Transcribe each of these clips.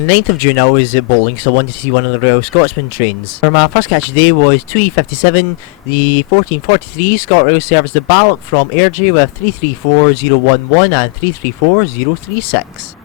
On the 9th of June I was at Bowling, so I wanted to see one of the Royal Scotsman trains. For my first catch today was 2E57, the 1443 ScotRail serviced the Balloch from Airdrie with 334011 and 334036.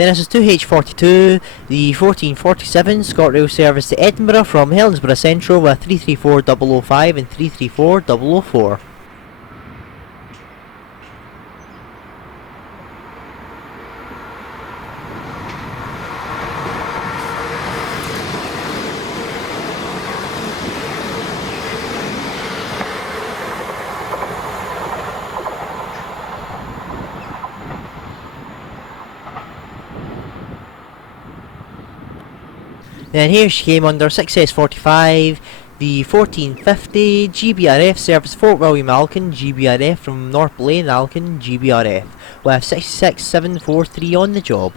Then this is 2H42, the 1447 ScotRail service to Edinburgh from Helensburgh Central with 334005 and 334004. Then here she came under 6S45, the 1450 GBRF service Fort William Alcan GBRF from North Lane Alcan GBRF with 66743 on the job.